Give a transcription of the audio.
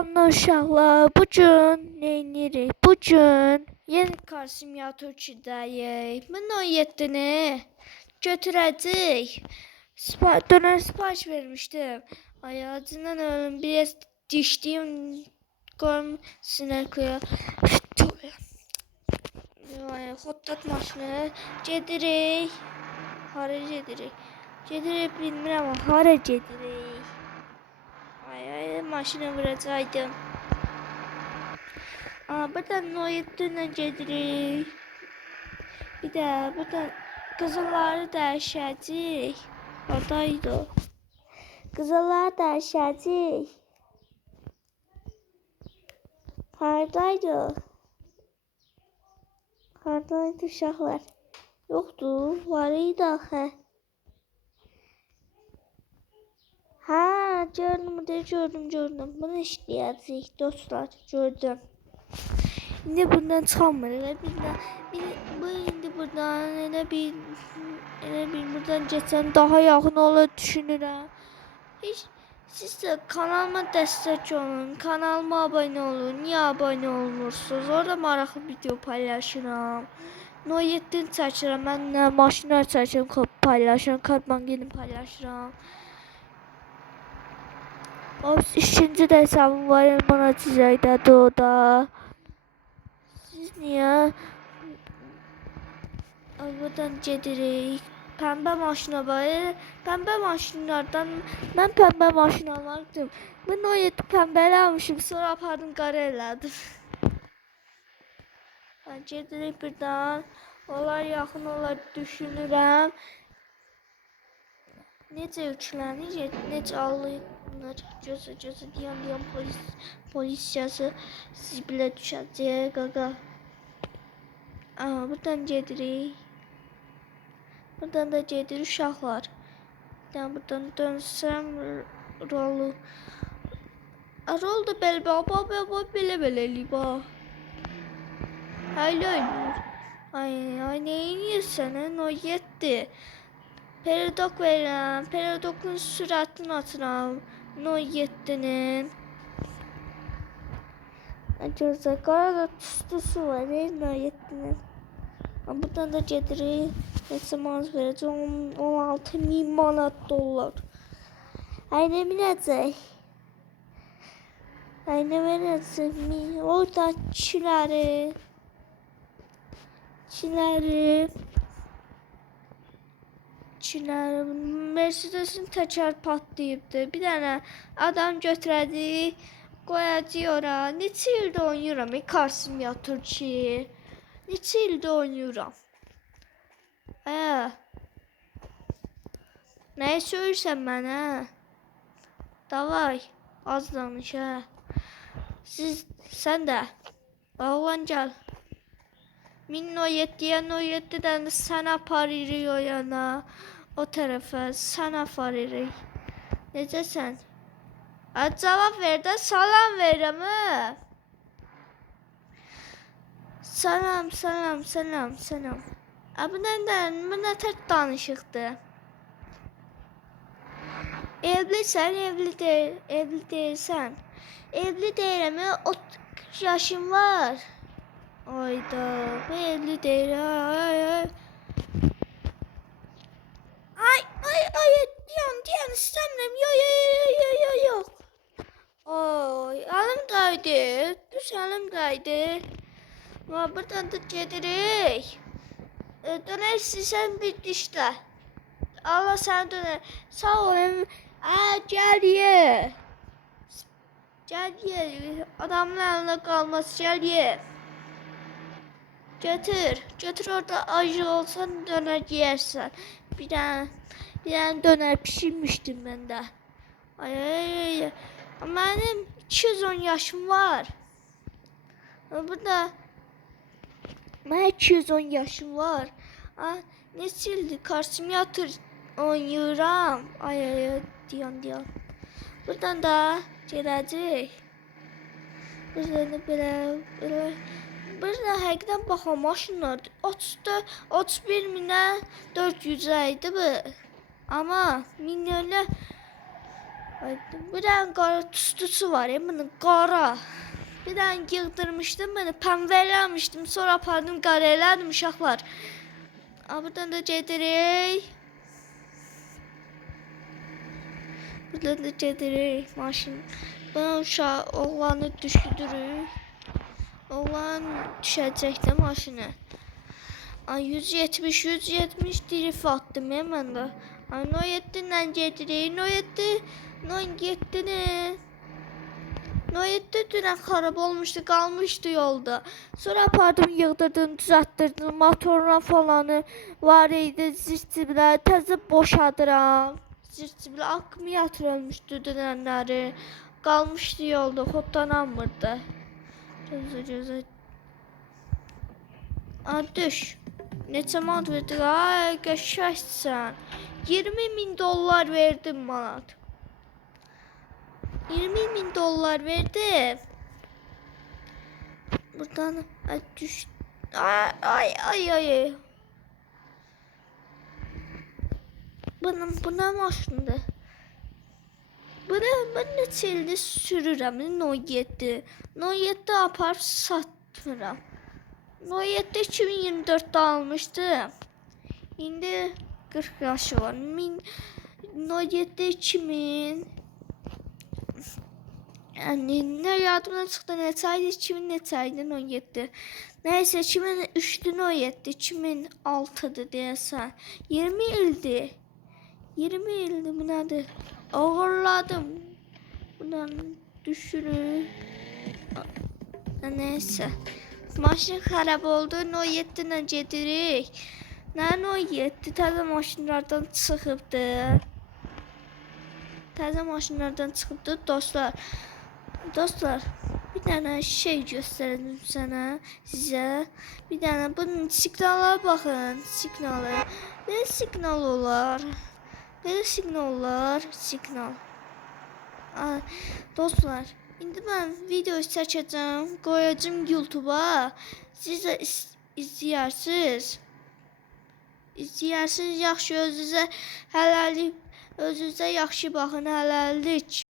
Salamlar uşaqlar. Bugün neyinirik? Bugün yeni Car Simulator 2'dəyik. Mən 17-ni götürəcək. Dönər sipariş vermişdim. Ay acından ölüm. Biraz dişliyim. Qoyum sinirkuya. Ay, xottat maşını. Gedirik. Hara gedirik? Gedirik bilmirəm ama hara gedirik? Ay maşına vuracaydım. Buradan Noyettin'e gedirik. Bir de buradan qızılları dəyişəcək. Oradaydı o. Qızılları dəyişəcək. Haradaydı? Haradaydı uşaqlar? Yoxdur, var idi axı. Ha, gördüm. Bunu işləyəcək dostlar, gördüm. İndi bundan çıxamır. İndi buradan elə bir buradan geçən daha yaxın olar düşünürəm. Siz də kanalıma dəstək olun, kanalıma abunə olun. Niyə abunə olmursunuz? Orada maraqlı video paylaşıram. Noyettin çəkirəm, mən maşınlar çəkirəm, paylaşıram, Karmangini paylaşıram. İkinci də hesabım var, bana çizəkdədir o da. Siz niyə? Buradan gedirik. Pəmbə maşına var. Pəmbə maşınlardan mən pəmbə maşın almışdım. Mən o yedi pəmbəli almışım, sonra apardım qara elədim. Gedirik buradan. Onlar yaxın olar düşünürəm. Necə yüklənir, necə alınır, gözə deyəm polisiyası zibilə düşəcək, qaqa. Buradan gedirik. Buradan da gedirik uşaqlar. Buradan dönsəm rolu. Rol da belə eləyib ha. Hələ eləyir. Ay, nə eləyirsən, o yetdi. Peridok verirəm. Peridokun sürətini açıram. No 7'nin. Gözə qara tüstüsü var. No 7'nin. Buradan da gedirik. Neçə manat verəcəm? 16.000 manat dollar. Ay nə minəcək? Ay nə verəcək? Orada kişiləri. Mercedes'in təkər patlayıbdı. Bir dənə adam götürəcək, qoyacaq ora. Neçə ildə oynayıram Car Simulator 2. Neçə ildə oynayıram. Nəyə söyürsən mənə? Davay, az danış hə. Sən də. Oğlan gəl. Min o 7'den de sen aparırıq o yana. O tarafa sen aparırıq. Necəsən? Cavab ver də, salam verirəm hə. Salam. Bu nə tək danışıqdır. Evlisən, evli deyilsən. Evli deyirəm, 30 yaşım var. Ayda, bu evli deyil. Ay, diyan istəmirəm. Yox. Oy, alım qaydı. Düz alım qaydı. Buradan da gedirik. Dönər istəyirsən bir dişdə. Allah sənə dönər. Sağ olun. Gəl ye. Adamın əlində qalmaz. Gəl ye. Götür orada acı olsan döner yersen. Bir tane döner pişirmiştim ben de. Ay. Benim 210 yaşım var. Burada benim 210 yaşım var. Neçə ildir Car Simulator oynayıram. Ay, diyan. Buradan da gedəcək. Buradan da belə. Burada həqiqdən baxan maşınlar 31.400 idi bu. Amma milyonlar Ay, bir dənə qara tüstüsü var ya, bunu qara. Bir dənə yığdırmışdım, bunu pəmvələmişdim, sonra apardım qara elədim uşaqlar. Buradan da gedirik. Buradan da gedirik maşın. Buna uşağı, oğlanı düşüdürük. Oğlan düşəcəkdə maşını. Ay 170 drift attım ya mən də. Ay no 7 ilə gedirik. No 7 ne? No 7 dünən xarab olmuşdu, qalmışdı yolda. Sonra apardım, yığdırdım, düzəltdirdim, motoruna falanı var idi, zirciblə təzə boşadıram. Zirciblə akkumulyator ölmüşdü dünənləri. Qalmışdı yolda, xodlanamırdı. Gözə. Düş. Neçə manat verdik? Ay, qəşəksən. 20.000 dollar verdim manat. 20.000 dollar verdim. Buradan düş. Ay. Bu ne maşındır? Ben neçə ildir sürürəm. No 7. No 7 apar satmıram. No 7 2024'də almışdım. İndi 40 yaşı var. No 7 2000. Yani ne yadımdan çıxdı, neçə idi? 2000 neçə idi? No 7. Neyse 2003'dü no 7. 2006'dı deyəsən. 20 ildir. 20 ildir, bu nədir? Ağırladım. Buradan düşürük. Neyse. Maşın xarab oldu. No 7 ilə gedirik. Nə no 7? Təzə maşınlardan çıxıbdı. Dostlar, bir dənə şey göstərdim sənə, sizə. Bir dənə bunun siqnallara baxın. Siqnalı. Belə siqnal olar. Siqnal. Dostlar, indi mən video çəkəcəm, qoyacağım YouTube'a. Siz də izləyirsiniz. Yaxşı, özünüzə yaxşı baxın, hələlik.